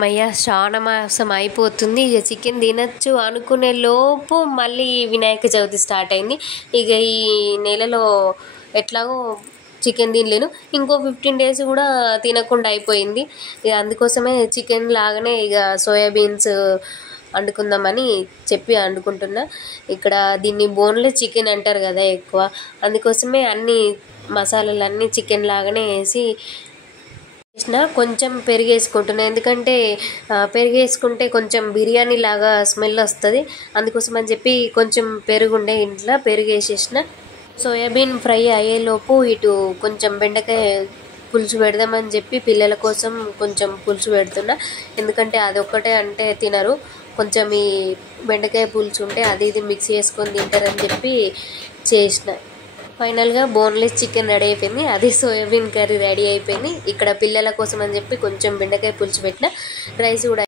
అమ్మయ్య! శ్రావణ మాసం అయిపోతుంది. ఇక చికెన్ తినొచ్చు అనుకునే లోపు మళ్ళీ వినాయక చవితి స్టార్ట్ అయింది. ఇక ఈ నెలలో ఎట్లాగో చికెన్ తినలేను. ఇంకో 15 డేస్ కూడా తినకుండా అయిపోయింది. ఇక అందుకోసమే చికెన్ లాగానే ఇక సోయాబీన్స్ వండుకుందామని చెప్పి వండుకుంటున్నా. ఇక్కడ దీన్ని బోన్లెస్ చికెన్ అంటారు కదా ఎక్కువ. అందుకోసమే అన్ని మసాలాలన్నీ చికెన్ లాగానే వేసి కొంచెం పెరుగు వేసుకుంటున్నా. ఎందుకంటే పెరుగు వేసుకుంటే కొంచెం బిర్యానీ లాగా స్మెల్ వస్తుంది. అందుకోసం అని చెప్పి కొంచెం పెరుగు ఉండే ఇంట్లో పెరుగు వేసేసిన. సోయాబీన్ ఫ్రై అయ్యేలోపు ఇటు కొంచెం బెండకాయ పులుసు పెడదామని చెప్పి పిల్లల కోసం కొంచెం పులుసు పెడుతున్నా. ఎందుకంటే అదొక్కటే అంటే తినరు. కొంచెం ఈ బెండకాయ పులుసు ఉంటే అది ఇది మిక్స్ చేసుకొని తింటారని చెప్పి చేసిన. ఫైనల్గా బోన్లెస్ చికెన్ రెడీ అయిపోయింది. అది సోయాబీన్ కర్రీ రెడీ అయిపోయింది. ఇక్కడ పిల్లల కోసం అని చెప్పి కొంచెం బెండకాయ పులుసు పెట్టిన. రైస్ కూడా